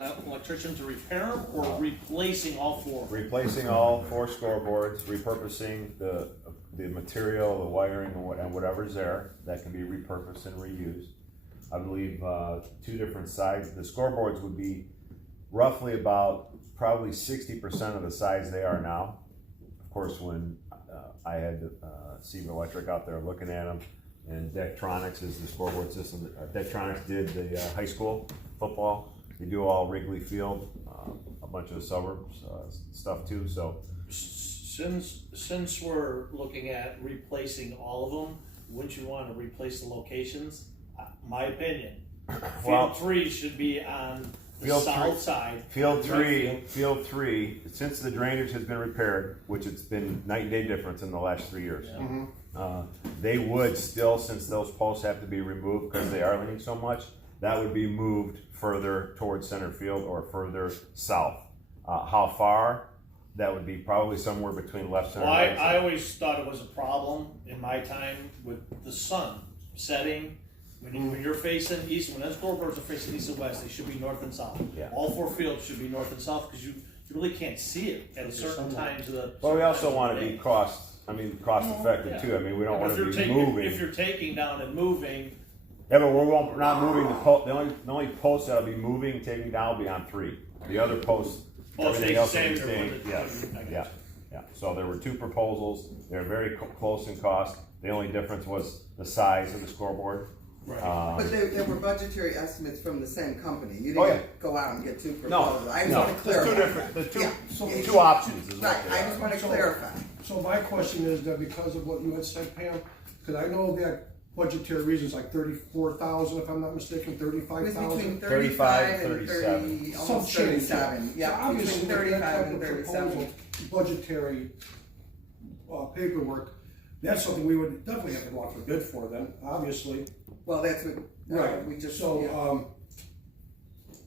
Electrician to repair them or replacing all four? Replacing all four scoreboards, repurposing the material, the wiring, and whatever's there, that can be repurposed and reused. I believe, two different sides, the scoreboards would be roughly about probably 60% of the size they are now. Of course, when I had Steve Electric out there looking at them, and Dectronics is the scoreboard system. Dectronics did the high school football. They do all Wrigley Field, a bunch of the suburbs stuff too. So since we're looking at replacing all of them, wouldn't you want to replace the locations? My opinion, Field 3 should be on the south side. Field three. Since the drainage has been repaired, which it's been night and day difference in the last 3 years. Yeah. Mm-hmm. They would still, since those posts have to be removed because they are leaning so much, that would be moved further towards center field or further south. How far? That would be probably somewhere between left center. Well, and right I center. always thought it was a problem in my time with the sun setting. When you're facing east, when those scoreboards are facing east and west, they should be north and south. Yeah. All four fields should be north and south because you really can't see it at certain times of the. But we also want to be cost effective Yeah. too. I mean, we don't But want to be if moving. you're taking down and moving, Yeah, but we're not moving the post. The only post that'll be moving, taking down will be on 3. The other posts, everything else will be staying. Yeah. So there were 2 proposals. They're very close in cost. The only difference was the size of the scoreboard. right. But there were budgetary estimates from the same company. You Oh, didn't go out and get 2 No, proposals. I just no. want to clarify. There's 2 different. There's two, Yeah. two options. Is Right, what they I are. just want to So- clarify. So my question is that because of what you had said, Pam, because I know that budgetary reasons like 34,000, if I'm not mistaken, It was 35,000. between 35, 35 and 30, Some almost change. 37. So Yeah, obviously, between with that 35 type and of 37. proposal, budgetary paperwork, that's something we would definitely have to go out for bid for then, obviously. Well, that's what we just. So, yeah.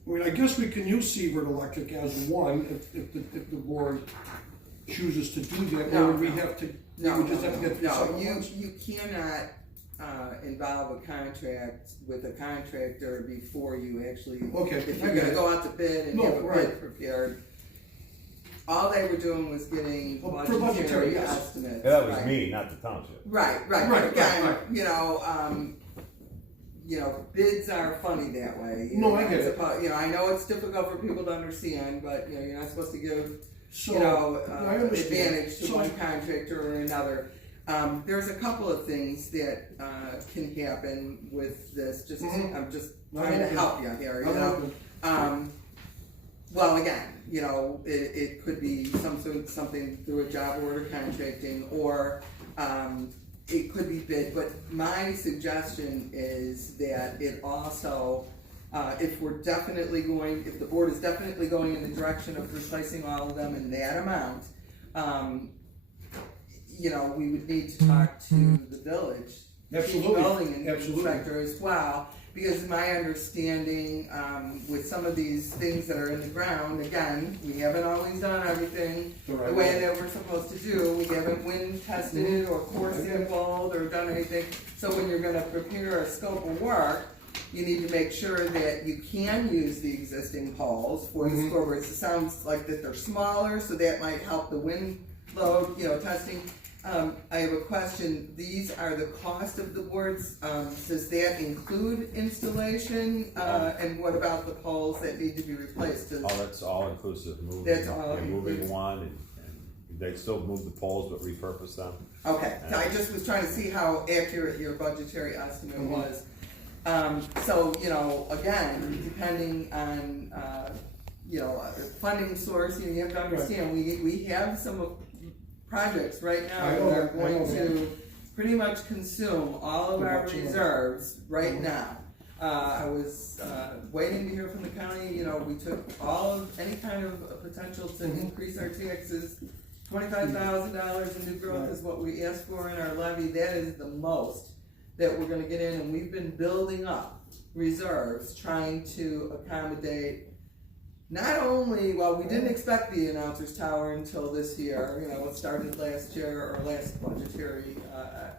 I mean, I guess we can use Seabird Electric as one if the board chooses to do that, No, or we no. have to, we No, would just have to get through no, several months. you cannot involve a contract with a contractor before you actually. Okay, If I you're get gonna it. go out to bid and No, have a right. bid prepared, all they were doing was getting Well, for budgetary, budgetary yes. estimates. Yeah, that was right. me, not the township. Right. Right, Again, right. Bids are funny that way. No, I get it. I know it's difficult for people to understand, but you're not supposed to give So, I understand. advantage to So- one contractor or another. There's a couple of things that can happen with this. Mhm. I'm just No, trying to okay. help you here. I'm open. Well, again, it could be something through a job order contracting, or it could be bid. But my suggestion is that it also, if the board is definitely going in the direction of replacing all of them in that amount, we would need to talk to the village, Absolutely. building Absolutely. inspector as well. Because my understanding, with some of these things that are in the ground, again, we haven't always done everything The the right way way. that we're supposed to do. We haven't wind tested it or core Okay. sampled or done anything. So when you're gonna prepare a scope of work, you need to make sure that you can use the existing poles for the Mhm. scoreboards. It sounds like that they're smaller, so that might help the wind load, testing. I have a question. These are the cost of the boards. Does that include installation? And what about the poles that need to be replaced? Oh, that's all inclusive. Moving, That's all moving inclusive. one, and they'd still move the poles, but repurpose them. Okay, so I just was trying to see how accurate your budgetary estimate was. So, again, depending on, funding source, you have to understand, we have some projects right now I that know are that, I going know to pretty much consume all of our Much more. reserves right Mhm. now. I was waiting to hear from the county. We took any kind of potential to Mhm. increase our taxes. $25,000 in new growth Right. is what we asked for in our levy. That is the most that we're gonna get in, and we've been building up reserves, trying to accommodate not only, well, we didn't expect the announcer's tower until this year, it started last year, or last budgetary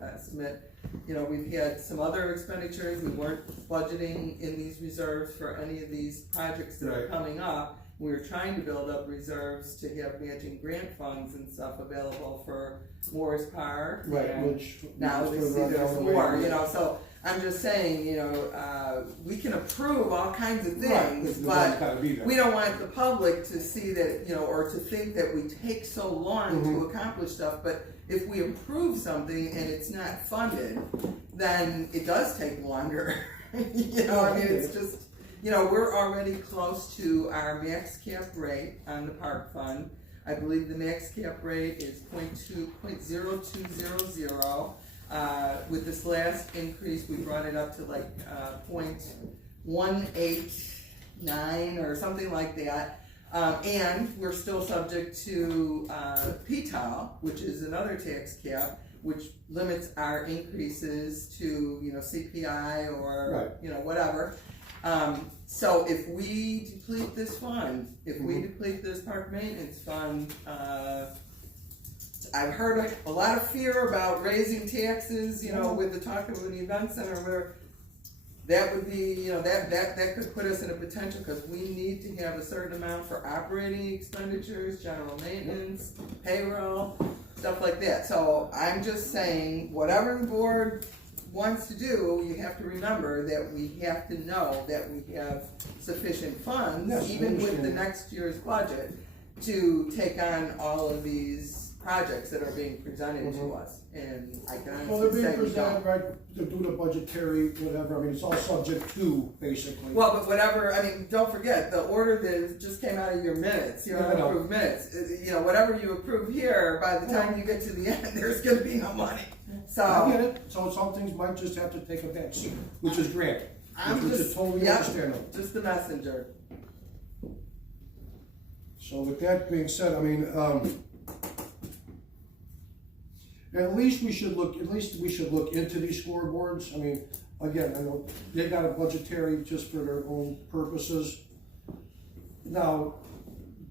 estimate. We've had some other expenditures, we weren't budgeting in these reserves for any of these projects that are coming up. We were trying to build up reserves to have matching grant funds and stuff available for Morris Park. Right, and which. now we see there's more, so I'm just saying, we can approve all kinds of things, but we don't want the public to see that, or to think that we take so long to accomplish stuff, but if we approve something and it's not funded, then it does take longer. It's just, we're already close to our max cap rate on the park fund. I believe the max cap rate is 0.0200. With this last increase, we brought it up to like 0.189 or something like that. And we're still subject to PTAL, which is another tax cap, which limits our increases to CPI or whatever. So if we deplete this fund, if we deplete this park maintenance fund, I've heard a lot of fear about raising taxes, with the talk of an event center where that would be, that could put us in a potential, because we need to have a certain amount for operating expenditures, general maintenance, payroll, stuff like that. So I'm just saying, whatever the board wants to do, you have to remember that we have to know that we have sufficient funds, even with the next year's budget, to take on all of these projects that are being presented to us. And I can Well, they're honestly being say we presented, don't. right, they're doing a budgetary, whatever, it's all subject to, basically. Well, but whatever, don't forget, the order that just came out of your minutes, I know. approved minutes, whatever you approve here, by the time you get to the end, there's gonna be no money. So. I get it, so some things might just have to take a back seat, which is granted, which is totally understandable. Just the messenger. So with that being said, at least we should look into these scoreboards. Again, I know they got a budgetary just for their own purposes. Now,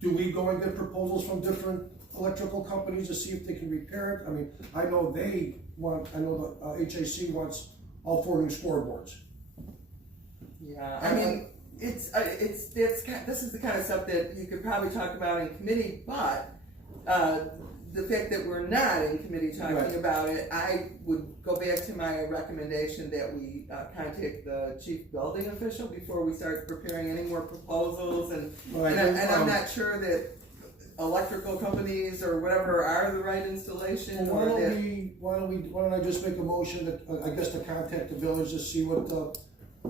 do we go and get proposals from different electrical companies to see if they can repair it? I know the HAC wants all 4 new scoreboards. Yeah, this is the kind of stuff that you could probably talk about in committee, but, the fact that we're not in committee talking about it, I would go back to my recommendation that we contact the chief building official before we start preparing any more proposals, and I'm not sure that electrical companies or whatever are the right installation. Well, why don't I just make a motion that, I guess, to contact the village to see what the,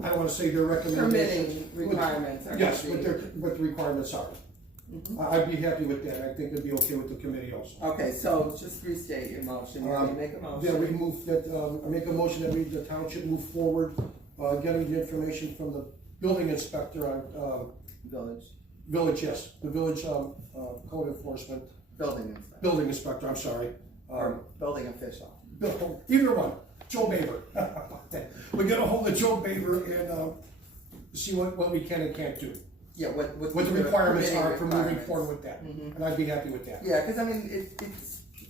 I don't wanna say their recommendations. Permitting requirements are. Yes, what the requirements are. I'd be happy with that, I think it'd be okay with the committee also. Okay, so just restate your motion, you make a motion. Yeah, we move that, I make a motion that the township move forward, getting the information from the building inspector on, Village, yes, the village, code enforcement. Building inspector, I'm sorry. Or building official. Either one, Joe Baber. We get a hold of Joe Baber and, see what we can and can't do. Yeah, what the requirements are for moving forward with that, and I'd be happy with that. Yeah, because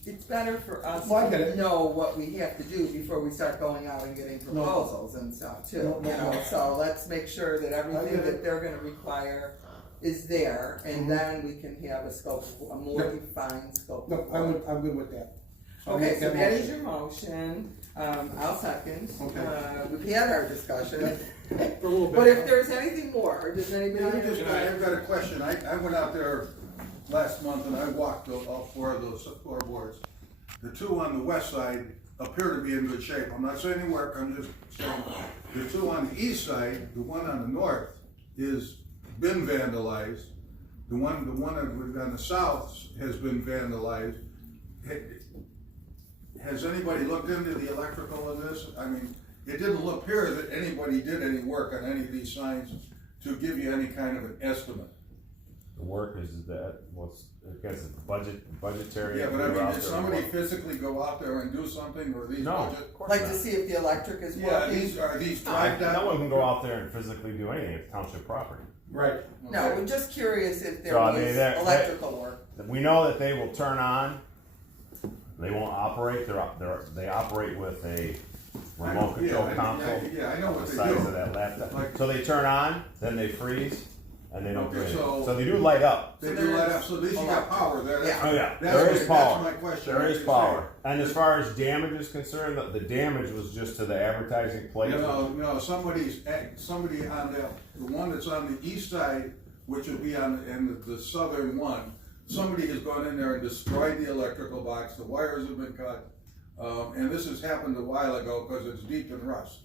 it's better for us Well, to know what we have to do before we start going out and getting proposals and stuff too. So let's make sure that everything that they're going to require is there, and then we can have a more defined scope. No, I'm good with that. So okay, so that is your motion. I'll second. Okay. We've had our discussion. For a little bit. But if there's anything more, does anybody have I've got a question. I went out there last month and I walked all 4 of those floorboards. The 2 on the west side appear to be in good shape. I'm not saying they work, I'm just saying the 2 on the east side, the one on the north is been vandalized. The one on the south has been vandalized. Has anybody looked into the electrical in this? It didn't look here that anybody did any work on any of these signs to give you any kind of an estimate. The work is that, I guess it's budgetary. Yeah, but did somebody physically go out there and do something, or these No, budget? of course like not. to see if the electric is Yeah, working? are these drive down? No one can go out there and physically do anything, it's township property. Right. No, we're just curious if there So, I was mean, that- electrical work. We know that they will turn on. They won't operate. They operate with a remote control console. Yeah, I know what The they size of do. that laptop. Like- So they turn on, then they freeze, and they don't do Okay, anything. so- So they do light up. They do light up, so at least you got Electric. power there. That's- Oh yeah, that's there what- is power. That's my question. There Like is you power. And as far as damage is concerned, the damage was just to the advertising say. plate. Somebody on the one that's on the east side, which would be in the southern one, somebody has gone in there and destroyed the electrical box, the wires have been cut. And this has happened a while ago because it's deep in rust.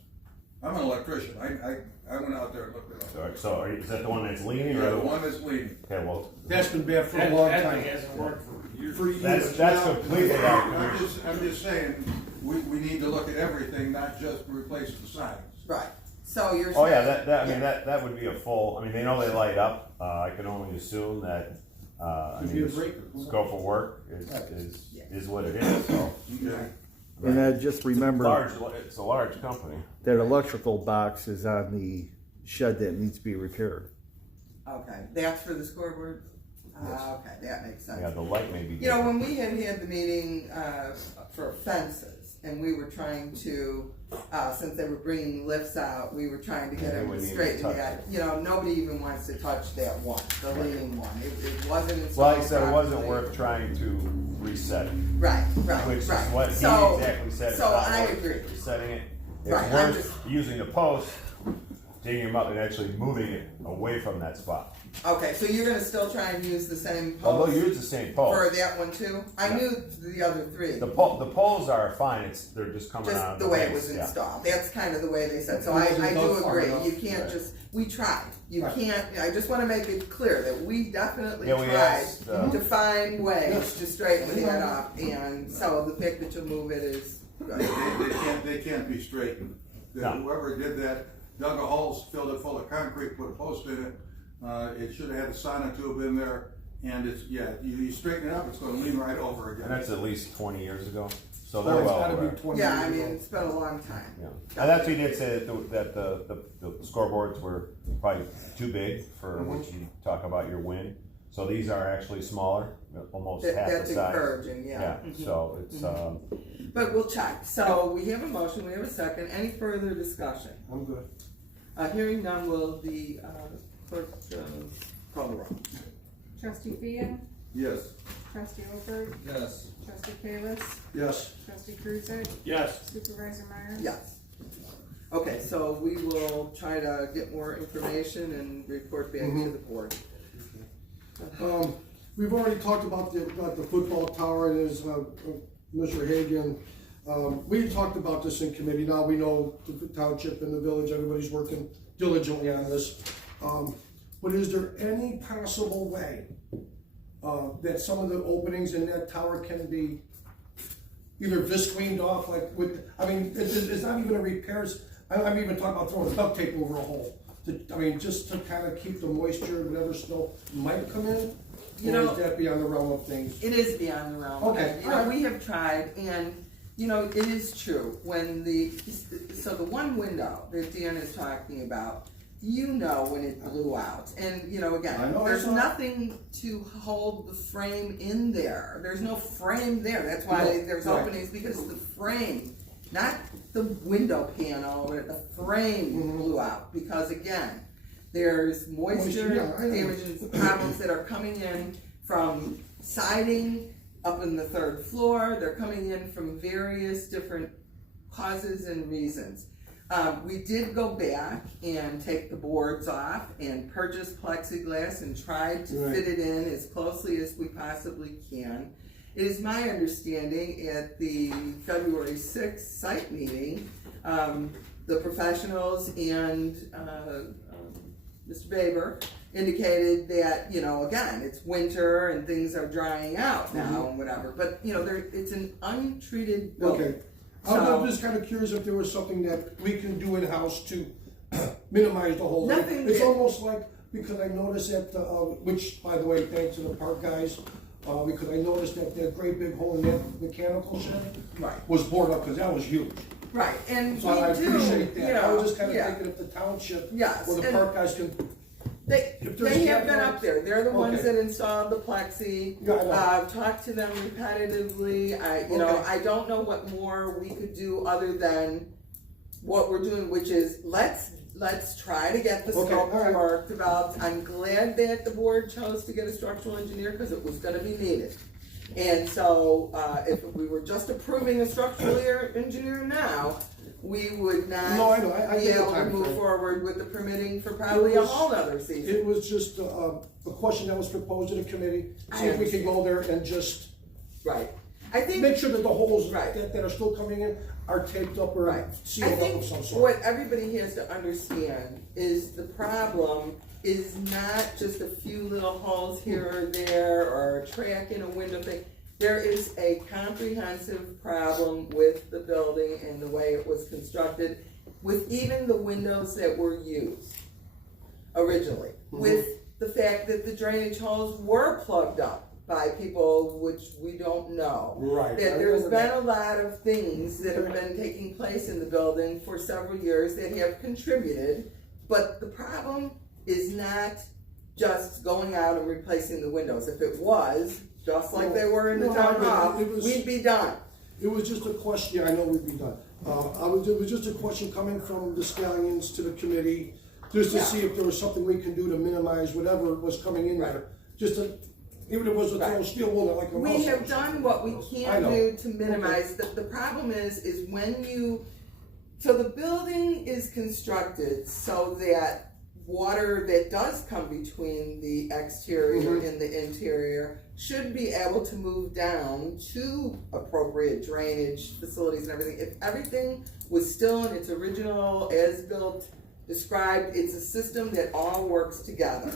I'm an electrician, I went out there and looked it up. So is that the one that's leaning? Yeah, Or the one that's leaning. Okay, well, That's been bad for a That, long that time. thing hasn't worked for years. For years. that's completely out of I'm commission. I'm just saying, we need to look at everything, not just replace the signs. Right, so you're saying. Oh yeah, that would be a full. I mean, they know they light up. I can only assume that. I Could be a mean, breaker. scope of work is what it is. So. Okay. And I just remember It's a large company. that electrical box is on the shed that needs to be repaired. Okay, that's for the scoreboard? Okay, that makes sense. Yeah, the light may be. You know, when we had the meeting, for fences, and we were trying to, since they were bringing lifts out, we were trying to get Yeah, them we to need to straighten touch that. it. You know, nobody even wants to touch that one, the leaning one. It wasn't installed. Well, like I said, it wasn't properly. worth trying to reset it, Right, which right, is right. what he So- exactly said. It's So not I worth agree. resetting it. It's Right, I'm worth just- using the post, digging them up, and actually moving it away from that spot. Okay, so you're gonna still try and use the same Well, post they'll use the same for post. that one too? I Yeah. knew the other three. The poles are fine. They're just coming out Just of the way it base, was yeah. installed, that's kind of the way they said, so It wasn't I done do far agree, enough. you can't Right. just, we tried, you Right. can't, I just wanna make it clear that we definitely Yeah, we tried asked, to find ways Yes. to straighten that up, and so the fact that you move it is good. They can't be straightened. No. Whoever did that, dug a hole, filled it full of concrete, put a post in it. It should have had a sonotube in there, and you straighten it up, it's gonna lean right over again. And that's at least 20 years ago. So Oh, they're it's well gotta aware. be 20 Yeah, years I mean, ago. it's been a long time. Yeah. And that's what he did say that the scoreboards were probably too big for Mm-hmm. what you talk about your wind. So these are actually smaller, almost half That's the size. encouraging, yeah. Yeah, Mhm. so it's, But we'll check, so we have a motion, we have a second, any further discussion? I'm good. Hearing none, will the clerk call the roll? Trustee Fia, Yes. trustee Oker, Yes. trustee Kalis, Yes. trustee Cruiser, Yes, supervisor Myers. Yes. Okay, so we will try to get more information and report back to the board. We've already talked about the football tower, and as Mr. Hagan, we talked about this in committee. Now we know the township and the village, everybody's working diligently on this. But is there any possible way that some of the openings in that tower can be either visqueened off, like with, I mean, it's not even a repairs, I'm even talking about throwing duct tape over a hole. I mean, just to kind of keep the moisture, whatever snow might come in, You or know- is that beyond the realm of things? It is beyond the realm. Okay, You know, alright. we have tried, and, you know, it is true, when so the one window that Dan is talking about, you know when it blew out, and, you know, I again, know, I there's saw it. nothing to hold the frame in there, there's no frame there, that's why No, there's right. openings, because the frame, not the window panel, but the frame Mhm. blew out, because again, there's moisture, yeah, I know. damages, problems that are coming in from siding up in the third floor, they're coming in from various different causes and reasons. We did go back and take the boards off and purchase plexiglass and tried to Right. fit it in as closely as we possibly can. It is my understanding at the February 6th site meeting, the professionals and Mr. Baber indicated that, you know, again, it's winter and things are drying out now and whatever, but, you know, it's an untreated building. Okay. So- I'm just kind of curious if there was something that we can do in-house to minimize the whole thing. Nothing It's that- almost like, because I noticed that, which, by the way, thanks to the park guys, because I noticed that great big hole in that mechanical shed Right. was bored up, because that was huge. Right, and So I we do, appreciate you that. I was know, just kind of yeah. thinking if the township Yes, or the and- park guys can If there's They have been capital- up there, they're the ones Okay. that installed the plexi. Yeah, I know. I've talked to them repetitively, Okay. I don't know what more we could do other than what we're doing, which is, let's try to get the Okay, scope all right. of work developed. I'm glad that the board chose to get a structural engineer, cause it was gonna be needed. And so, if we were just approving a structural engineer now, we would No, I know, I not be get the able to time move frame. forward with the permitting for probably a was- whole other season. It was just a question that was proposed to the committee, see if we could go there and just Right. I think. make sure that the holes Right. that are still coming in are taped up or Right. sealed I up think of some sort. what everybody has to understand is the problem is not just a few little holes here or there or a crack in a window thing. There is a comprehensive problem with the building and the way it was constructed, with even the windows that were used originally, with the fact that the drainage holes were plugged up by people, which we don't know. Right. That I there's remember been that. a lot of things that have been taking place in the building for several years that have contributed, but the problem is not just going out and replacing the windows. If it was, just like they were in the No, town I mean, hall, it was- we'd be done. It was just a question, yeah, I know we'd be done. It was just a question coming from the Stallions to the committee, just to Yeah. see if there was something we can do to minimize whatever was coming in there. Just to, even if it was a throw Right. steel wool, like a mouse. We have done what we I can know. do to minimize, the problem is when you, so the building is constructed so that water that does come between the exterior and the interior should be able to move down to appropriate drainage facilities and everything. If everything was still in its original as-built described, it's a system that all works together.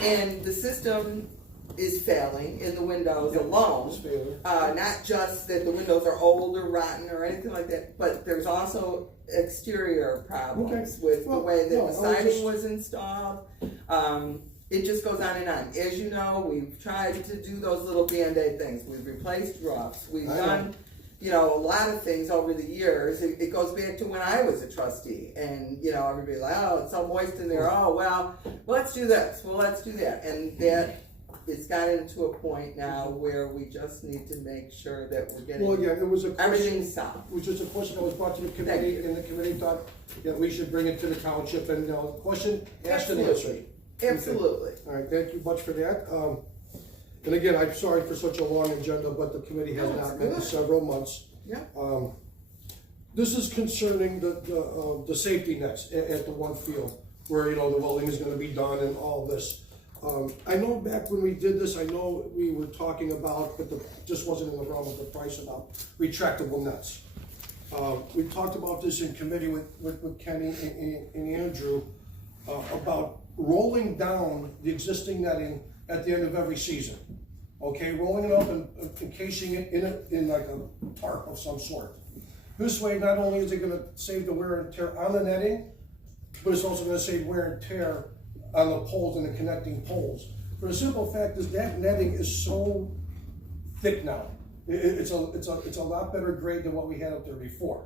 And the system is failing in the windows alone. It's failing. Not just that the windows are old or rotten or anything like that, but there's also exterior problems Okay. with the Well, way that no, the I was siding just- was installed. It just goes on and on. As you know, we've tried to do those little Band-Aid things. We've replaced roofs. We've I done, a lot of things over the years. It goes back to when I was a trustee and, everybody like, oh, it's so moist in there. Oh, well, let's do this. Well, let's do that. And that it's gotten to a point now where we just need to make sure that we're getting Well, yeah, it was a question, everything it solved. was just a question that was brought to the Thank committee, you. and the committee thought that we should bring it to the township, and, question asked and answered. Absolutely. All right, thank you much for that. And again, I'm sorry for such a long agenda, but the committee has No, it's not met in good. several months. Yeah. This is concerning the safety nets at the one field, where, the welding is gonna be done and all this. I know back when we did this, I know we were talking about, but just wasn't in the realm of the price, about retractable nets. We talked about this in committee with Kenny and Andrew, about rolling down the existing netting at the end of every season. Okay, rolling it up and encasing it in like a tarp of some sort. This way, not only is it gonna save the wear and tear on the netting, but it's also gonna save wear and tear on the poles and the connecting poles. For the simple fact is that netting is so thick now. It's a lot better grade than what we had up there before.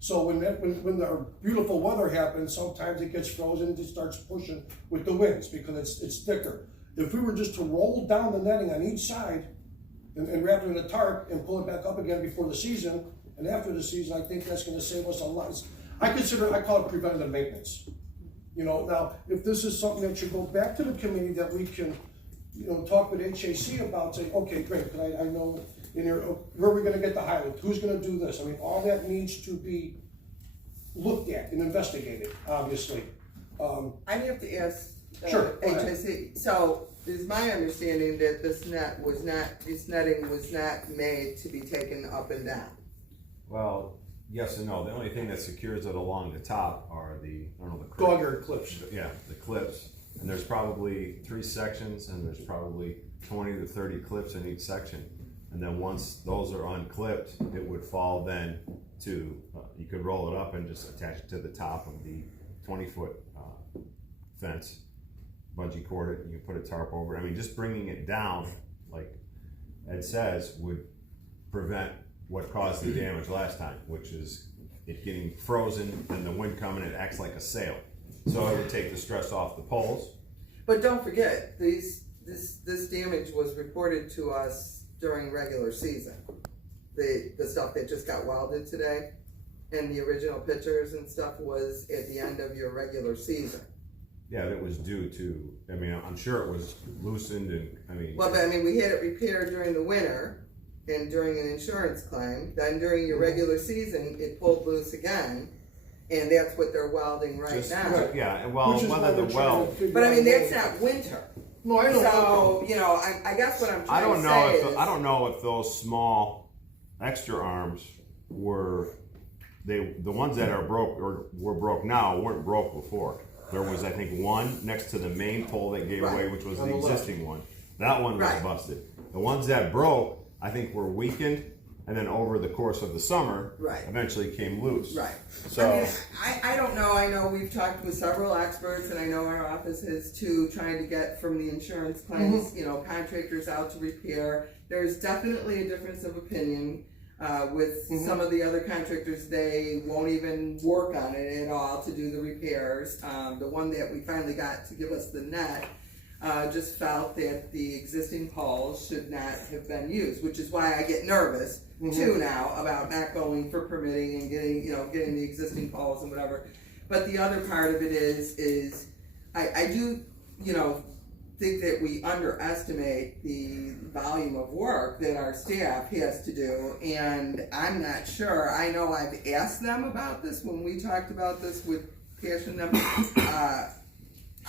So when the beautiful weather happens, sometimes it gets frozen and it starts pushing with the winds because it's thicker. If we were just to roll down the netting on each side and wrap it in a tarp and pull it back up again before the season and after the season, I think that's gonna save us a lot. I call it preventative maintenance. Now, if this is something that should go back to the committee that we can, talk with HAC about, say, okay, great, but I know in here, where are we gonna get the highlight? Who's gonna do this? I mean, all that needs to be looked at and investigated, obviously. I have to ask Sure, go ahead. HSE. So it is my understanding that this netting was not made to be taken up and down. Well, yes and no. The only thing that secures it along the top are the Dog-eared clips. Yeah, the clips. And there's probably 3 sections, and there's probably 20 to 30 clips in each section. And then once those are unclipped, it would fall then to, you could roll it up and just attach it to the top of the 20-foot fence, bungee cord it, and you put a tarp over it. I mean, just bringing it down, like Ed says, would prevent what caused the damage last time, which is it getting frozen and the wind coming, it acts like a sail. So it would take the stress off the poles, But don't forget, this damage was reported to us during regular season. The stuff that just got welded today, and the original pictures and stuff was at the end of your regular season. Yeah, that was due to, I mean, I'm sure it was loosened and, I mean. Well, but I mean, we had it repaired during the winter and during an insurance claim. Then during your regular season, it pulled loose again, and that's what they're welding right now. Yeah, well, Which is why whether we're the trying to weld. figure But I out mean, a that's way- not winter. No, I know. So, you know, I guess what I'm I trying don't to know say if is. I don't know if those small extra arms were the ones that are broke or were broke now weren't broke before. There was, I think, one next to the main pole that gave Right. away, which was On the the left. existing one. That one was Right. busted. The ones that broke, I think, were weakened, and then over the course of the summer, Right. eventually came loose. Right. So I mean, I don't know. I know we've talked with several experts, and I know our office is too, trying to get from the insurance claims, you know, contractors out to repair. There's definitely a difference of opinion. With some of the other contractors, they won't even work on it at all to do the repairs. The one that we finally got to give us the net just felt that the existing poles should not have been used, which is why I get nervous too now about not going for permitting and getting the existing poles and whatever. But the other part of it is I do, think that we underestimate the volume of work that our staff has to do, and I'm not sure. I know I've asked them about this when we talked about this with Cash and them.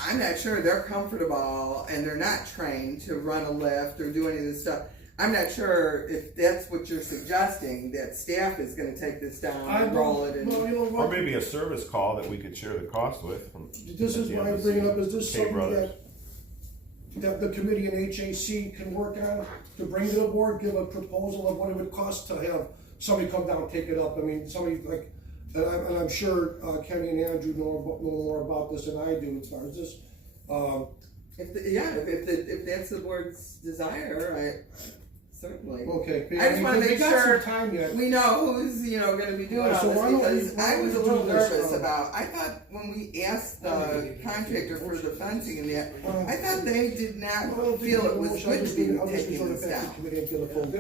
I'm not sure they're comfortable and they're not trained to run a lift or do any of this stuff. I'm not sure if that's what you're suggesting, that staff is gonna take this down and roll it Well, you know or what? maybe a service call that we could share the cost with. This is why I bring it up, is this K something Brothers. that the committee and HAC can work on, to bring to the board, give a proposal of what it would cost to have somebody come down and take it up? I mean, somebody like, and I'm sure Kenny and Andrew know more about this than I do as far as this. If that's the board's desire, certainly. Okay. I just wanna we make got sure some time yet. we know who's, gonna be doing Right, all so this, why don't we- because why I don't was we a do little this, nervous about, I thought when we asked the contractor for the fencing and that, I thought they did not feel it was good to be taking this down.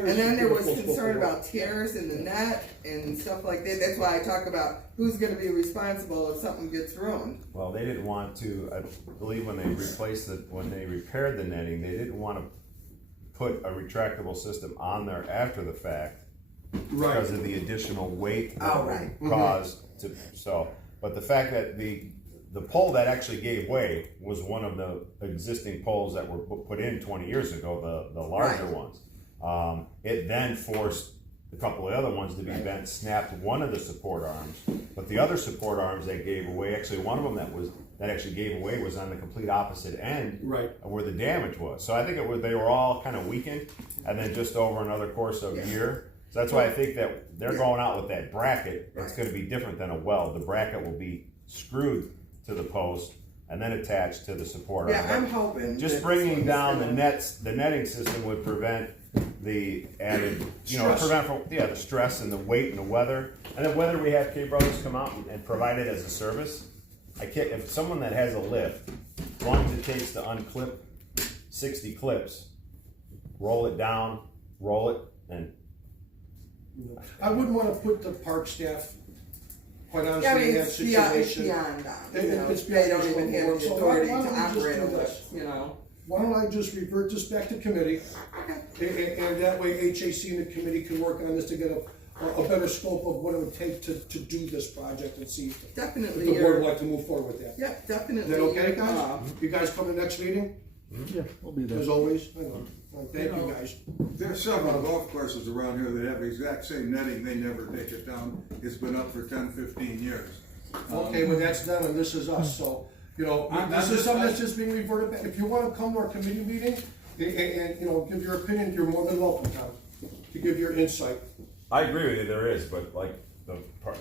And then there was concern about tears in the net and stuff like that. That's why I talk about who's gonna be responsible if something gets ruined. Well, they didn't want to, I believe when they when they repaired the netting, they didn't want to put a retractable system on there after the fact. Right. Because of the additional weight that Oh, it right. would cause to, but the fact that the pole that actually gave way was one of the existing poles that were put in 20 years ago, the larger Right. ones. It then forced a couple of other ones to be bent, snapped one of the support arms, but the other support arms that gave away, actually one of them that actually gave away was on the complete opposite end, Right. of where the damage was. So I think they were all kind of weakened, and then just over another course of a year. So that's why I think that they're going out with that bracket. It's going to be different than a weld. The bracket will be screwed to the post and then attached to the support arm. Yeah, I'm hoping. Just that bringing this down the one's netting system would prevent the added, Stress. the stress and the weight and the weather. And then whether we have K Brothers come out and provide it as a service, if someone that has a lift, as long as it takes to unclip 60 clips, roll it down, roll it, and I wouldn't wanna put the park staff, quite Yeah, I honestly, mean, in that it's situation. beyond them, It's they don't beyond even the have board. the So authority to why don't we just operate a do lift, this? Why don't I just revert this back to committee, and that way HAC and the committee can work on this to get a better scope of what it would take to do this project and see if Definitely, the board would like to move forward with that. yeah, definitely. Is that okay, you're, guys? You guys come to the next meeting, Yeah, we'll be there. as always? I know. Thank you, guys. There's several golf courses around here that have the exact same netting, they never take it down. It's been up for 10, 15 years. Okay, well, that's them, and this is us, so, this is something that's just being reverted back. If you wanna come to our committee meeting, and, give your opinion, you're more than welcome, Tom, to give your insight. I agree with you, there is, but like the part,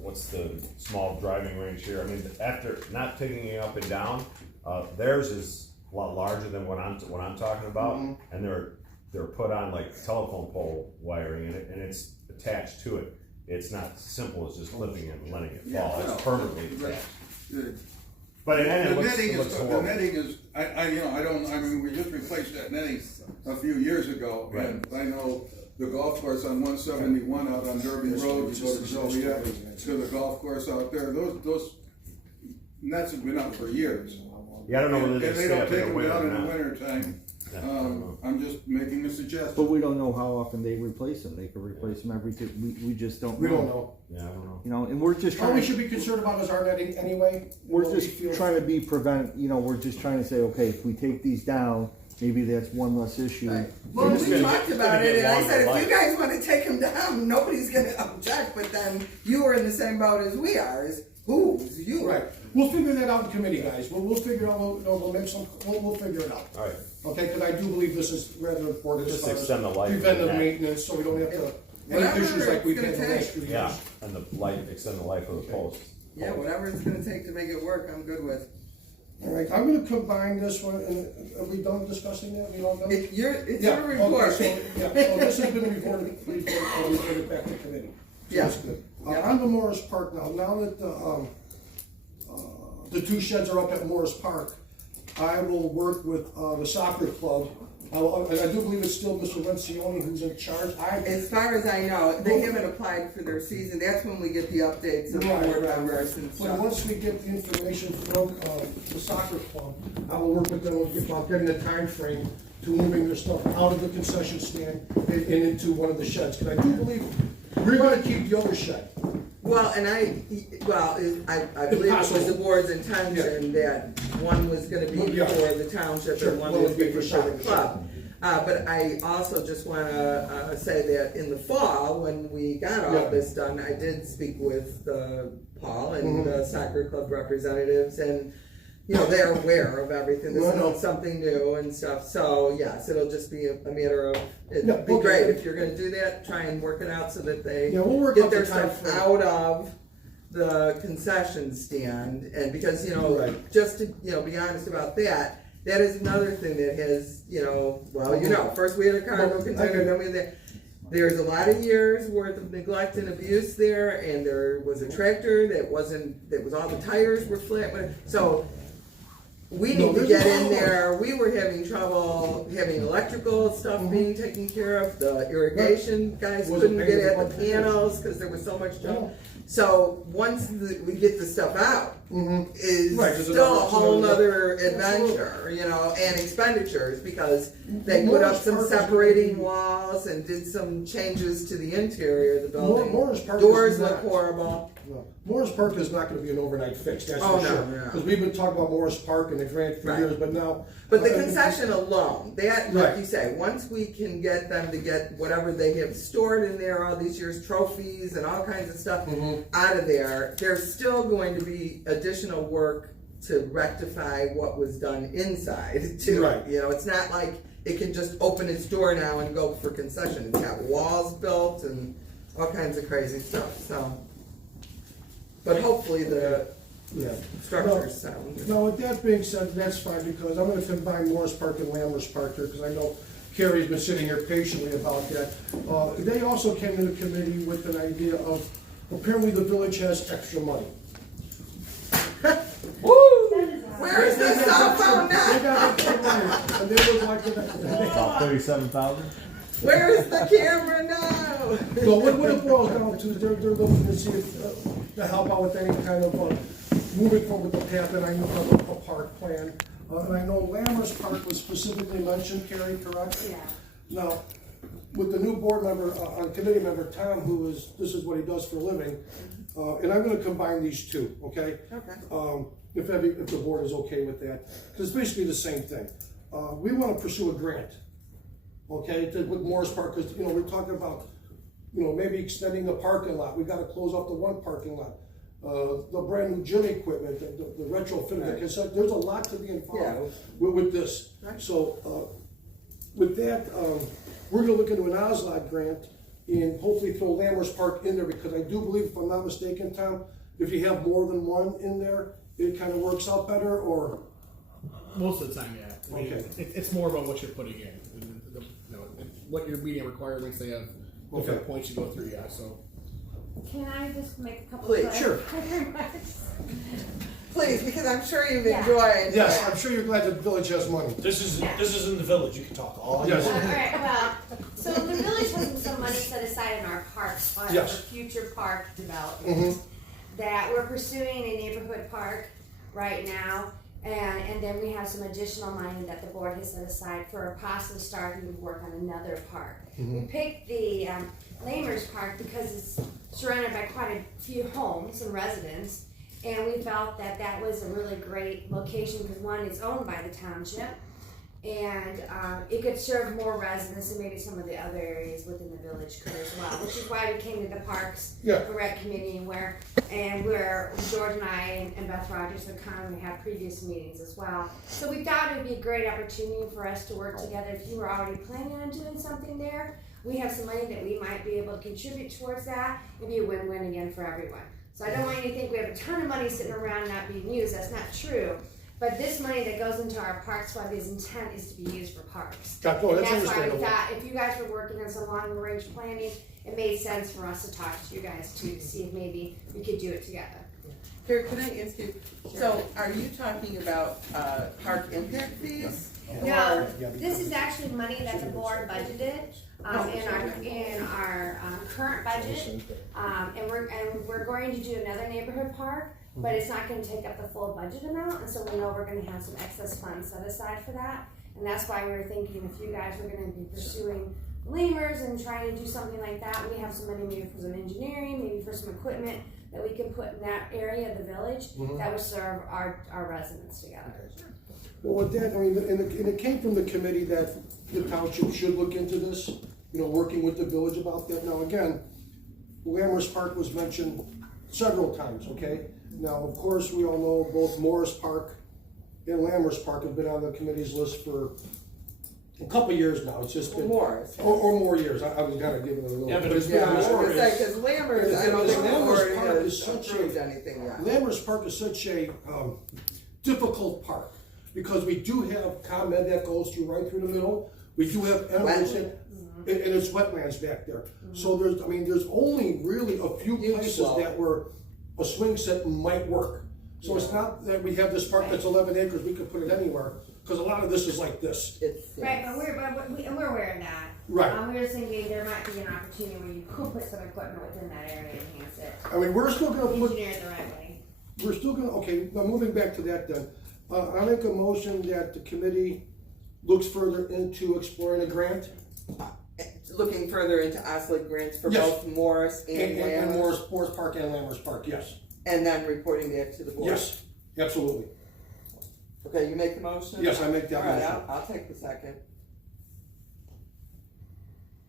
what's the small driving range here? I mean, after not taking it up and down, theirs is a lot larger than what I'm talking about, and they're put on like telephone pole wiring, and it's attached to it. It's not simple as just lifting it and letting it fall. It's permanently attached. But in the end, The it netting looks is, horrible. the netting is, I mean, we just replaced that netting a few years ago. And I know the golf course on 171 out on Derby Road, you go to Joliet, to the golf course out there, those nets have been up for years. Yeah, I don't know whether And they they stay don't up in take the them winter down or in the not. winter time. Yeah, I don't know. I'm just making a But suggestion. we don't know how often they replace them. They could replace them every two. We just don't know. We don't know. Yeah, I don't know. You know, and we're just All trying. we should be concerned about is our netting anyway. We're You know, just we feel- trying to be prevent. You know, we're just trying to say, okay, if we take these down, maybe that's one less issue. Right. Well, It's we gonna talked get- about it's it, gonna and get I said, longer if you life. guys wanna take them down, nobody's gonna object, but then you were in the same boat as we are, is who's you? Right. We'll figure that out in committee, guys. We'll figure out, we'll make some, we'll figure it out. All right. Okay, because I do believe this is rather important as Just far as extend the life of the preventive net. maintenance, so we don't have to, Whatever any issues like we've had it's the gonna last few years. Yeah, and the life, extend the life of the post. Yeah, whatever it's gonna take to make it work, I'm good with. All right, I'm gonna combine this one, and are we done discussing that? We all done? It's your Yeah, report. okay, so, yeah, so this has been reported back to committee. So Yeah. that's good. Yeah. On to Morris Park now that the two sheds are up at Morris Park, I will work with, the soccer club. And I do believe it's still Mr. Lencioni who's in charge. As far as I know, they haven't applied for their season, that's when we get the updates of Right, board right, members and But stuff. once we get the information from, the soccer club, I will work with them about getting a time frame to moving their stuff out of the concession stand and into one of the sheds. Cause I do believe we're gonna keep the other shed. Well, and I believe it was possible. the board's intention that one was gonna be Yeah. for the township Sure, and one one was would be gonna be for for the soccer, club. But I also just wanna, say that in the fall, when we got all Yeah. this done, I did speak with, Paul and the soccer club representatives, and, you know, they're aware of everything, this No, no. isn't something new and stuff, so, yes, it'll just be a matter of, Yeah, it'd be okay. great if you're gonna do that, try and work it out so that they Yeah, we'll work get out the their time stuff frame. out of the concession stand, and because, you know, Right. just to, you know, be honest about that, that is another thing that has, you know, well, you know, first we had a cargo Well, container, then we had that. There's a lot of years worth of neglect and abuse there, and there was a tractor that was all the tires were flat, so we No, need to there's get a in problem. there, we were having trouble having electrical stuff being taken care of, the irrigation guys Wasn't couldn't paying get the at the budget. panels, cause there was so much junk. Yeah. So, once we get the stuff out, is Right, there's still a another- whole nother Absolutely. adventure, you know, and expenditures, because they put Morris up some Park is separating gonna be- walls and did some changes to the interior of the building. Morris Park Doors is look not- horrible. No. Morris Park is not gonna be an overnight fix, that's Oh, for no, sure. no. Because we've been talking about Morris Park and the grant for Right. years, but now. But the concession alone, that, like Right. you say, once we can get them to get whatever they have stored in there all these years, trophies and all kinds of stuff Mhm. out of there, there's still going to be additional work to rectify what was done inside too. Right. You know, it's not like it can just open its door now and go for concession. It's got walls built and all kinds of crazy stuff, so. But hopefully the Yeah. structure's sound. Now, with that being said, that's fine, because I'm gonna combine Morris Park and Lammer's Park here, because I know Carrie's been sitting here patiently about that. They also came to the committee with an idea of, apparently the village has extra money. Where's the cell phone They now? got extra money, and they would like to. About 37,000? Where's the camera now? Well, what it boils down to is they're looking to see if, to help out with any kind of, moving forward with the path, and I know of a park plan. And I know Lammer's Park was specifically mentioned, Carrie, correct? Yeah. Now, with the new board member, committee member, Tom, this is what he does for a living, and I'm gonna combine these two, okay? Okay. If the board is okay with that, 'cause it's basically the same thing. We wanna pursue a grant, okay, with Morris Park, cause, you know, we're talking about, you know, maybe extending the parking lot, we gotta close off the one parking lot. The brand new gym equipment, the retrofit, because there's a lot to be Yeah. involved with this. Right. So, with that, we're gonna look into an OSLOD grant and hopefully throw Lammer's Park in there, because I do believe, if I'm not mistaken, Tom, if you have more than one in there, it kinda works out better, or? Most of the time, yeah. I mean, Okay. it's more about what you're putting in, you know, what your meeting requirements. They have different Okay. points you go through. Yeah, so Can I just make a couple Please, of sure. remarks? please, because I'm sure you've Yeah. enjoyed. Yes, I'm sure you're glad the village has money. This is in the village, you can talk all you Yes. want. Alright, well, so the village has some money set aside in our parks fund Yes. for future park development. That we're pursuing a neighborhood park right now, and then we have some additional money that the board has set aside for possibly starting to work on another park. We picked the Lamers Park because it's surrounded by quite a few homes and residents, and we felt that that was a really great location because one, it's owned by the township, and it could serve more residents and maybe some of the other areas within the village could as well, which is why we came to the Parks Yeah. and Rec Committee where George and I and Beth Rogers have come and had previous meetings as well. So we thought it would be a great opportunity for us to work together. If you were already planning on doing something there, we have some money that we might be able to contribute towards that. It'd be a win-win again for everyone. So I don't want you to think we have a ton of money sitting around not being used. That's not true. But this money that goes into our parks fund, his intent is to be used for parks. Got- oh, And that's that's why we understandable. thought if you guys were working on some long range planning, it made sense for us to talk to you guys too, to see if maybe we could do it together. Here, can I ask you, so are you talking about, park impact fees? No, this is actually money that the board budgeted, in our current budget. And we're going to do another neighborhood park, but it's not gonna take up the full budget amount, and so we know we're gonna have some excess funds set aside for that. And that's why we were thinking if you guys were gonna be pursuing lemurs and trying to do something like that, we have some money maybe for some engineering, maybe for some equipment that we can put in that area of the village that would serve our residents together. Well, with that, I mean, and it came from the committee that the township should look into this, you know, working with the village about that. Now, again, Lamers Park was mentioned several times, okay? Now, of course, we all know both Morris Park and Lamers Park have been on the committee's list for a couple of years now. It's just been. More. Or more years. I was kind of giving it a little. Yeah, but it's it's been Yeah, on I was the gonna list. say, cause Lamers, I don't think the Lamers board Park has is such a- approved anything yet. Lamers Park is such a difficult park because we do have ComEd that goes right through the middle. We do have emeralds and it's wetlands back there. So there's only really a few Huge places slope. that where a swing set might work. So it's not that we have this park that's 11 acres, we could put it anywhere, because a lot of this is like this. It's, Right, but we're aware of that. Right. We were thinking there might be an opportunity where you could put some equipment within that area and enhance it. I mean, we're still gonna put, Engineer it the right way. we're still gonna, okay, now moving back to that then. I make a motion that the committee looks further into exploring a grant. looking further into Osley grants for Yes. both Morris and And Lamers, Morris Park and Lamers Park, yes. and then reporting back to the board. Yes, absolutely. Okay, you make the motion? Yes, I make that All right, motion. I'll take the second.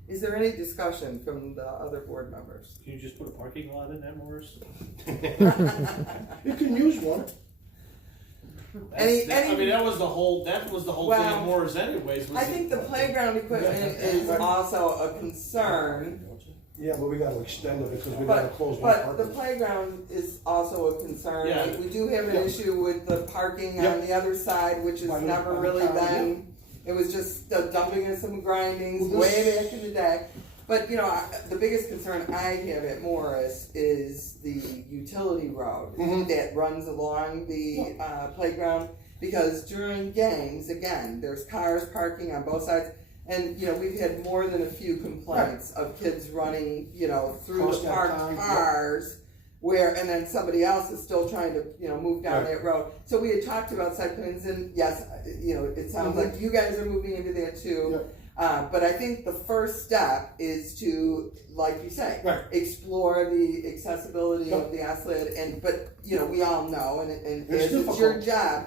Is there any discussion from the other board members? Can you just put a parking lot in that, Morris? You can use one. That was the whole thing Well, of Morris anyways. Was I think the playground equipment is also a concern, Yeah, but we gotta extend it because we gotta close one but the parking. playground is also a concern. Yeah. We do have an Yeah. issue with the parking Yeah. on the other side, which has By the- never by the really town, been, it was just the dumping of some grindings Well, this- way back in the day. But, you know, the biggest concern I have at Morris is the utility road Mhm. that runs along the playground. Because during games, again, there's cars parking on both sides. And, you know, we've had more than a few complaints of kids running, you know, through Cross the that parked time, yeah. cars. And then somebody else is still trying to, you know, move down Right. that road. So we had talked about site plans and yes, you know, it sounds like you guys are moving into that too. But I think the first step is to, like you say, Right. explore the accessibility Yeah. of the OSLID. But you know, we all know, and It's as it's your difficult. job,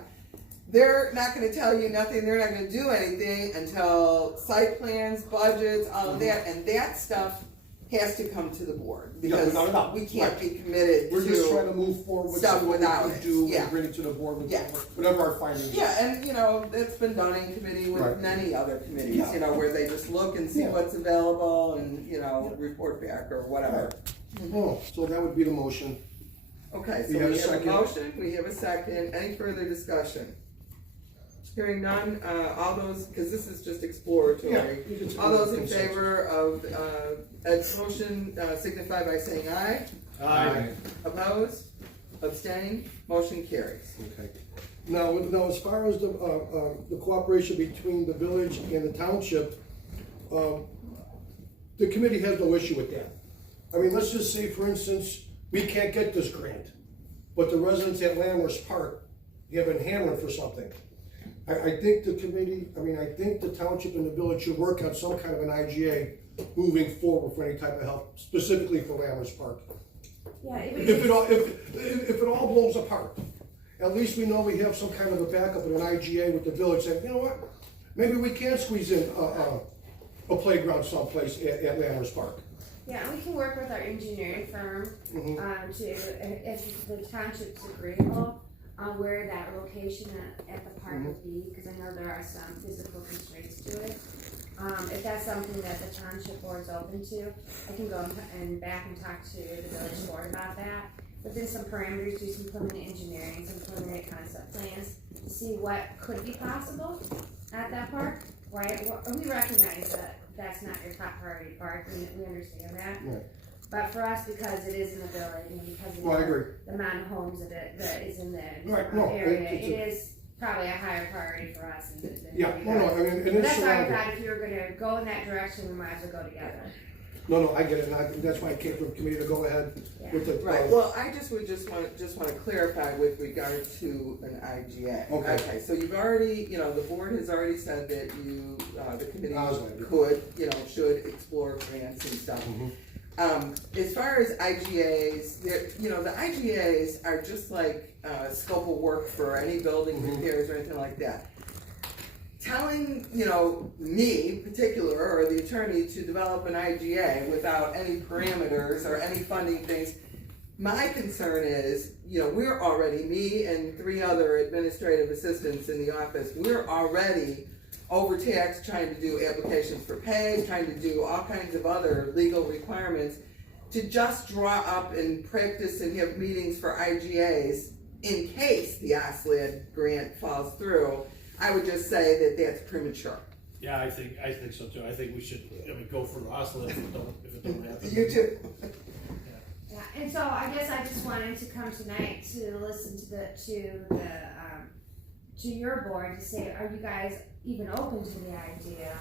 they're not going to tell you nothing. They're not going to do anything until site plans, budgets, all of that, and that stuff has to come to the board Yeah, because without a doubt. we can't Right. be committed We're to. just trying to move forward with stuff what we without can it. do Yeah. and bring it to the board with Yeah. whatever our findings. Yeah, and you know, it's been done in committee with Right. many other committees, Yeah. you know, where they just look and see Yeah. what's available and, you know, report back or whatever. Oh, so that would be the motion. Okay, so We have we a have a second. motion, we have a second, any further discussion? Hearing none, all those, cause this is just exploratory. you can- All those in favor of, Ed's motion, signify by saying aye. Aye. Opposed? Abstaining? Motion carries. Okay. Now, as far as the cooperation between the village and the township, the committee has no issue with that. I mean, let's just say, for instance, we can't get this grant, but the residents at Landers Park have been hammering for something. I think the committee, I think the township and the village should work on some kind of an IGA moving forward for any type of help, specifically for Landers Park. Yeah, If it all blows apart, at least we know we have some kind of a backup and an IGA with the village saying, you know what, maybe we can squeeze in a playground someplace at Landers Park. Yeah, we can work with our engineering firm, to, if the township's agreeable on where that location at the park would be, because I know there are some physical constraints to it. If that's something that the township board's open to, I can go and back and talk to the village board about that. Within some parameters, do some preliminary engineering, some preliminary concept plans, to see what could be possible at that park, right? Well, we recognize that that's not your top priority park, we understand that. Right. But for us, because it is in the village, and because of Well, I agree. the amount of homes that is in the Right, no, area, it's it is probably a higher priority for us than Yeah, you no, no, guys. I mean, and But it's that's why I surrounded. thought if you were gonna go in that direction, we might as well go together. No, I get it, and that's why I came from the committee to go ahead with the. Right, well, I just want to clarify with regard to an IGA. Okay. So you've already, the board has already said that you, the committee Osland. could, should explore grants and stuff. As far as IGAs, the IGAs are just like, scope of work for any building repairs or anything like that. Telling, me in particular, or the attorney, to develop an IGA without any parameters or any funding things, my concern is, we're already, me and 3 other administrative assistants in the office, we're already overtaxed trying to do applications for pay, trying to do all kinds of other legal requirements. To just draw up and practice and have meetings for IGAs in case the OSLAD grant falls through, I would just say that that's premature. Yeah, I think so too. I think we should, go for Roslyn if it don't happen. You too. Yeah, and so I guess I just wanted to come tonight to listen to your board to say, are you guys even open to the idea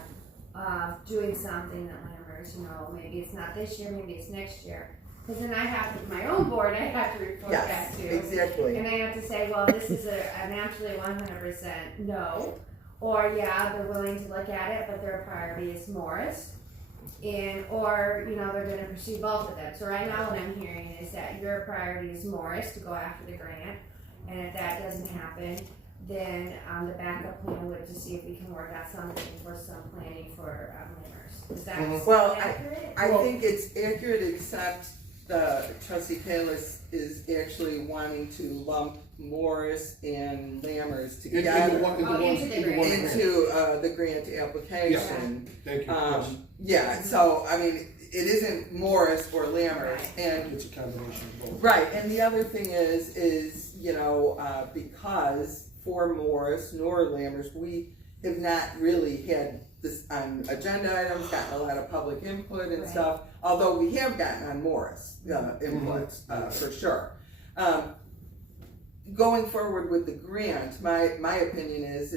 of doing something at Lammers? Maybe it's not this year, maybe it's next year. Because then I have to, my own board, I have to report back to. Exactly. And I have to say, well, this is an absolutely 100% no. Or, yeah, they're willing to look at it, but their priority is Morris. Or, they're going to pursue both of them. So right now what I'm hearing is that your priority is Morris to go after the grant. And if that doesn't happen, then the backup plan would to see if we can work out something for some planning for Lammers. Is that Well, accurate? I think it's accurate, except Trustee Kalis is actually wanting to lump Morris and Lammers together into the grant application. Thank you. Yeah, so, it isn't Morris or Lammers, and It's a combination of both. right, and the other thing is because for Morris nor Lammers, we have not really had this on agenda items, gotten a lot of public input and stuff, although we have gotten on Morris input for sure. Going forward with the grant, my opinion is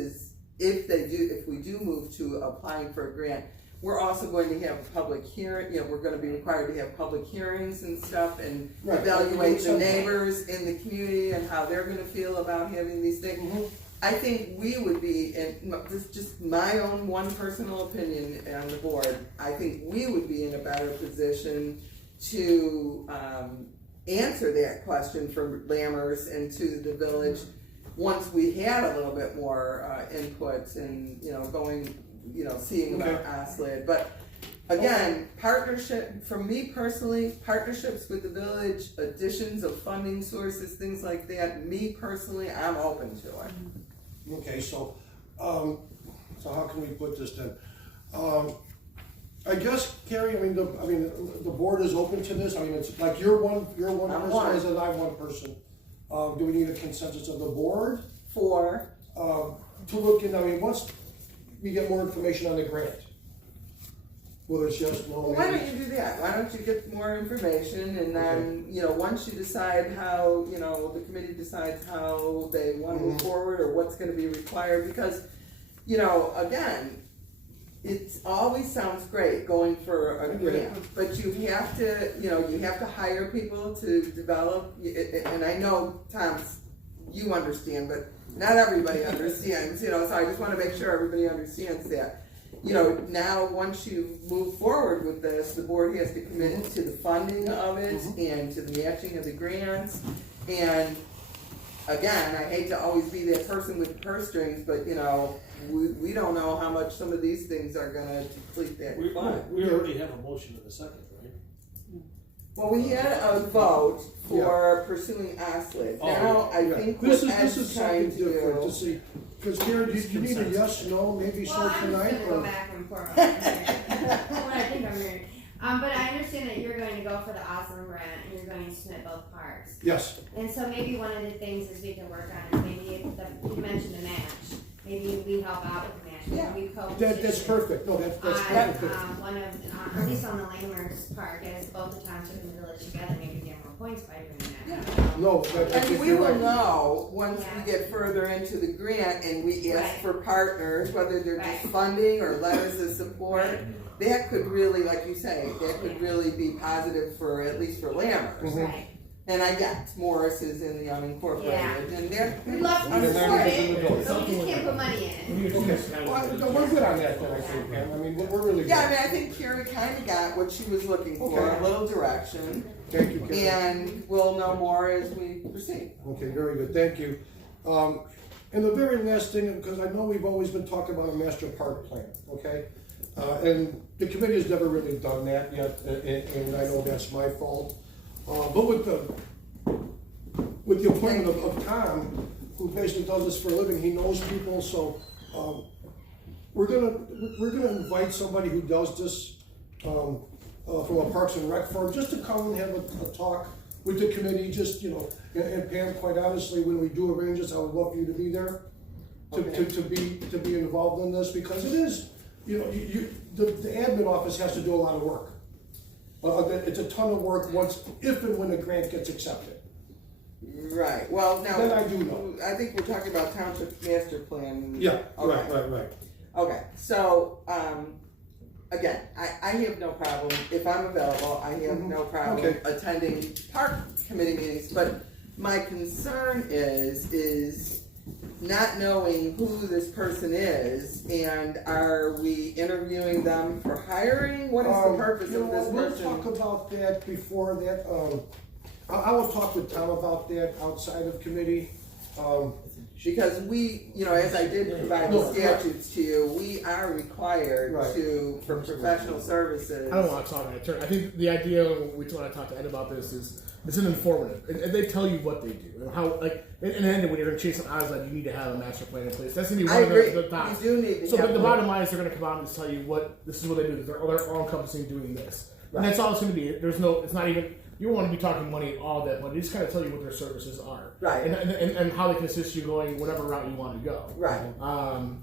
if we do move to applying for a grant, we're also going to have a public hearing, we're gonna be required to have public hearings and stuff and evaluate the neighbors in the community and how they're gonna feel about having these things. I think we would be, and this is just my own one personal opinion on the board, I think we would be in a better position to answer that question for Lammers and to the village once we had a little bit more input and, going, seeing about OSLAD. But again, partnership, for me personally, partnerships with the village, additions of funding sources, things like that, me personally, I'm open to it. Okay, so how can we put this then? I guess, Carrie, the board is open to this. It's like you're one I'm person, one. as in I'm one person. Do we need a consensus of the board To to look in? Once we get more information on the grant, whether it's yes, no, Well, why maybe. don't you do that? Why don't you get more information and then, you know, once you decide how, you know, the committee decides how they want to move forward or what's gonna be required, because, you know, again, it always sounds great going for a grant, but you have to, you know, you have to hire people to develop, and I know, Tom, you understand, but not everybody understands, you know, so I just wanna make sure everybody understands that. You know, now, once you move forward with this, the board has to commit to the funding of it and to the matching of the grants. And again, I hate to always be that person with the purse strings, but you know, we don't know how much some of these things are gonna deplete that fund. We already have a motion in a second, right? Well, we had a vote for pursuing OSLID. Oh, Now, I Yeah. think This what is Ed's trying something to different to do. see, because Karen, you need a yes, no, maybe Well, so I'm just tonight, gonna go or? back and forth on what I think I'm hearing. But I understand that you're going to go for the awesome grant and you're going to submit both parks. Yes, And so maybe one of the things is we can work on is maybe you mentioned the match. Maybe we help out with the match. Maybe Yeah. we co that's perfect, no, that's perfect. one of, at least on the Landmarks Park, as both the township and the village together, maybe get more points by doing that. No, I And think we you're will right. know once we Yeah. get further into the grant and we ask Right. for partners, whether they're just Right. funding or letters of support. Right. That could really, like you say, that could really be positive for, at least for Lammers. Right. And I get Morris is in the unincorporated and they're. We love to And then support there's it, the door. but we just can't put money in. Okay, well, no, we're good on that then, I think, Pam, I mean, we're really good. Yeah, I mean, I think Carrie kinda got what she was looking for, Okay. a little direction. Thank you, Karen. And we'll know more as we proceed. Okay, very good, thank you. And the very last thing, because I know we've always been talking about a master park plan, okay? And the committee has never really done that yet, and I know that's my fault. But with the appointment of Tom, who basically does this for a living, he knows people, so, we're gonna invite somebody who does this, from a Parks and Rec firm, just to come and have a talk with the committee, just, you know, and Pam, quite honestly, when we do arrange this, I would love for you to be there, to be involved in this, because it is, you know, the admin office has to do a lot of work. It's a ton of work if and when a grant gets accepted. Right, well, now. Then I do know. I think we're talking about township master plan. Yeah, Okay. right. Okay, so, again, I have no problem, if I'm available, I have no problem Okay. attending park committee meetings, but my concern is not knowing who this person is, and are we interviewing them for hiring? What is the purpose You of know, this we'll person? talk about that before that, I will talk with Tom about that outside of committee. Because we, you know, as I did provide No, the statutes to you, we are required Right. for professional services. I don't want to talk to an attorney. I think the idea when we want to talk to Ed about this is it's an informative, and they tell you what they do and how. Like in the end, when you're going to chase an Ozline, you need to have a master plan in place. That's going to be I one agree. of the dots. You do need to So have the one. bottom line is they're going to come out and just tell you what this is what they do. They're all encompassing doing this, and that's all it's going to be. There's no. It's not even. You don't want to be talking money all that money. They just kind of tell you what their services are, Right. and how they can assist you going whatever route you want to go. Right.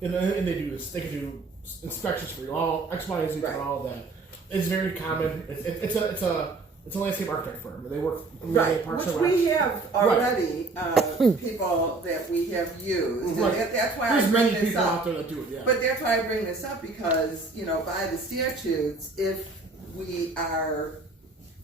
And they do this. They can do inspections for you, all X, Y, and Z, Right. for all of that. It's very common. It's a landscape architect firm. They work in Right, Parks which and Rec. we have already, people that we have used, and Right. that's why I There's bring many this people out up. there that do it. Yeah. But that's why I bring this up, because, you know, by the statutes, if we are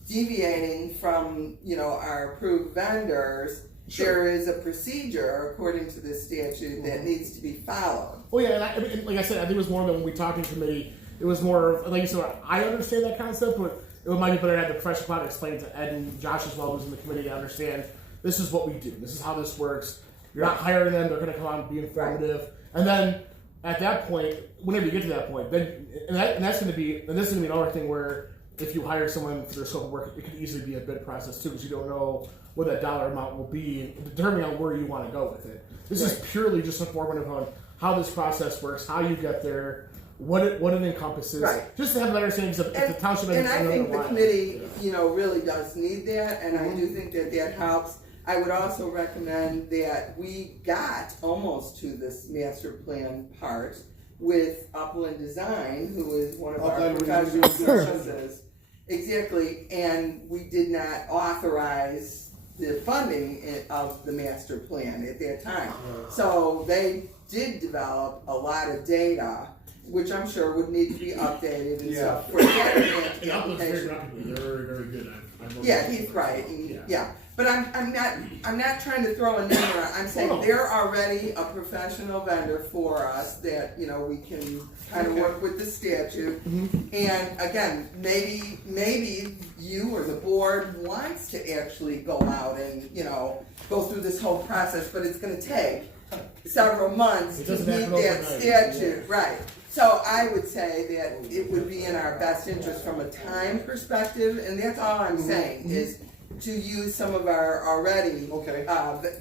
deviating from, you know, our approved vendors, there is a procedure according to this statute that needs to be followed. Well, yeah, and I mean, like I said, I think it was more than when we talked in committee. It was more like you said. I understand that concept, but it might be better to have the professional part explain to Ed and Josh as well, who's in the committee, to understand this is what we do. This is how this works. You're not hiring them; they're going to come out and be informative. And then at that point, whenever you get to that point, then that's going to be another thing where if you hire someone for their scope of work, it could easily be a bid process too, because you don't know what that dollar amount will be, determining on where you want to go with it. This is purely just informative on how this process works, how you get there, what it encompasses, Right. just to have an understanding of if the township And I think the line. committee, you know, really does need that, and I do think that that helps. I would also recommend that we got almost to this master plan part, with Upland Design, who is one of our Upland professional Design. services. Exactly, and we did not authorize the funding of the master plan at that time. So they did develop a lot of data, which I'm sure would need to be updated and Yeah. stuff for that grant And Upland's very application. reputable. They're very, very good. I've worked Yeah, with them he's before. right, and, Yeah. yeah, but I'm not trying to throw a name around, I'm saying Oh, no. they're already a professional vendor for us that, you know, we can kind of Okay. work with the statute. Mm-hmm. And again, maybe you or the board wants to actually go out and, you know, go through this whole process, but it's gonna take several months It to doesn't meet happen that overnight. statute, right? So I would say that it would be in our best interest from a time perspective, and that's all I'm saying, is to use some of our already Okay.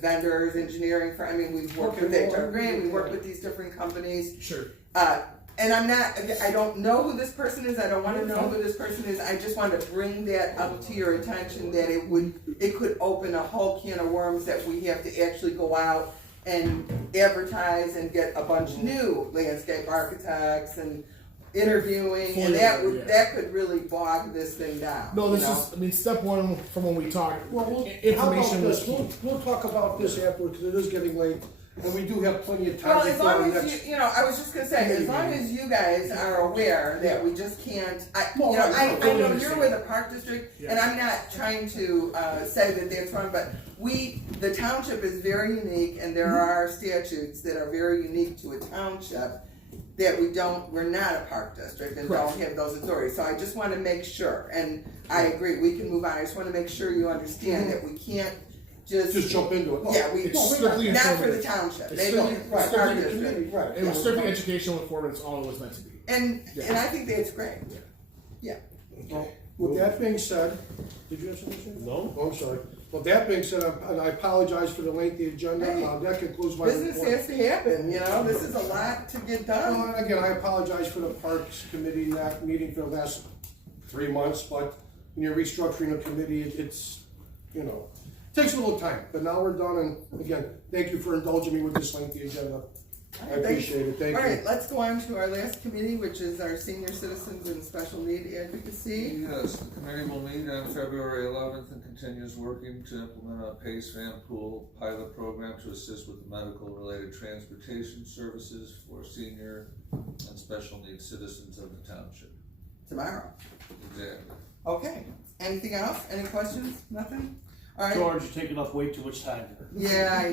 vendors, engineering, I mean, we've worked Okay, with well, HR Grant, we worked with these different companies. Sure. And I don't know who this person is, I don't wanna know who this person is, I just wanted to bring that up to your attention, that it could open a whole can of worms that we have to actually go out and advertise and get a bunch of new landscape architects and interviewing, and that could really bog this thing down. No, this you know? is, I mean, step one from when we talked, Well, how about information was this? key. We'll talk about this afterwards, because it is getting late, and we do have plenty of time Well, as before our long as next. you know, I was just gonna say, as long as you guys are aware that we just can't, I No, know I totally you're understand. with a park district, and I'm not trying to, say that that's wrong, but the township is very unique, and there are statutes that are very unique to a township, that we're not a park district and don't have those authorities, so I just wanna make sure, and I agree, we can move on, I just wanna make sure you understand that we can't Just jump into it. yeah, we, It's strictly not for the informative. township, It's they strictly- don't, Right, park the district. community, right. It was strictly educational informative, it's all it was meant to be. And Yeah. I think that's great. Yeah. Well, with that being said, did you have something to say? No? Oh, I'm sorry. Well, that being said, I apologize for the lengthy agenda, Hey, that concludes my Business report. has to happen, you know, this is a lot to get Well, done. and again, I apologize for the Parks Committee not meeting for the last 3 months, but when you're restructuring a committee, it's, you know, takes a little time, but now we're done, and again, thank you for indulging me with this lengthy agenda. I appreciate it, thank All you. right, let's go on to our last committee, which is our senior citizens and special need advocacy. Yes, the committee will meet on February 11th and continues working to implement a PACE van pool pilot program to assist with medical-related transportation services for senior and special needs citizens of the township. Tomorrow. Exactly. Okay, anything else? Any questions? Nothing? All right. George, you're taking up way too much time here. Yeah,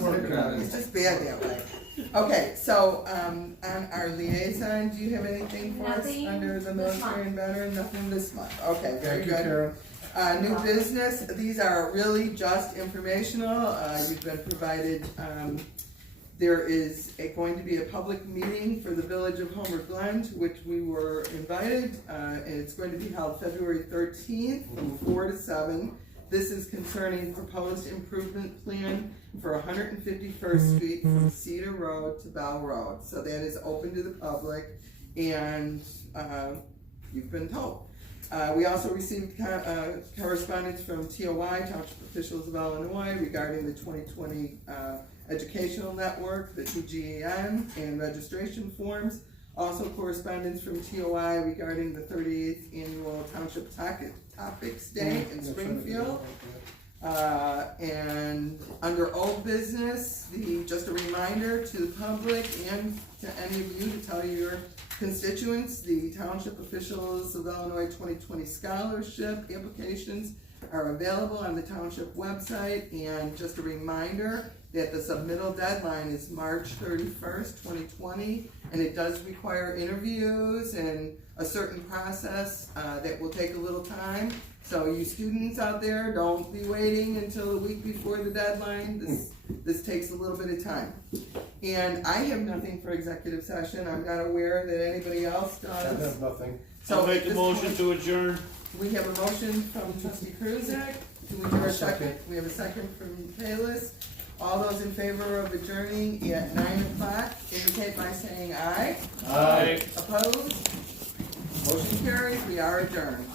working on it. it's just bad that way. Okay, so, on our liaison, do you have anything for us Nothing under the this military month. and veteran? Nothing this month, okay, very Thank you, good. Karen. New business, these are really just informational, you've been provided, there is going to be a public meeting for the Village of Homer Glen, to which we were invited, and it's going to be held February 13th from 4 to 7. This is concerning proposed improvement plan for 151st Street from Cedar Road to Bell Road. So that is open to the public, and you've been told. We also received correspondence from TOI, Township Officials of Illinois, regarding the 2020 Educational Network, the TGAN, and registration forms. Also correspondence from TOI regarding the 38th Annual Township Topics Day in Springfield. And under old business, just a reminder to the public and to any of you to tell your constituents, the Township Officials of Illinois 2020 Scholarship applications are available on the Township website. And just a reminder that the submittal deadline is March 31st, 2020, and it does require interviews and a certain process that will take a little time. So you students out there, don't be waiting until the week before the deadline. This takes a little bit of time. And I have nothing for executive session. I'm not aware that anybody else I does. have nothing. I'll make at a this motion point, to adjourn. we have a motion from trustee Kruzak. Do we hear a second? We have a second from Payless. All those in favor of adjourning at 9 o'clock indicate by saying aye. Aye. Opposed? Motion carries. We are adjourned.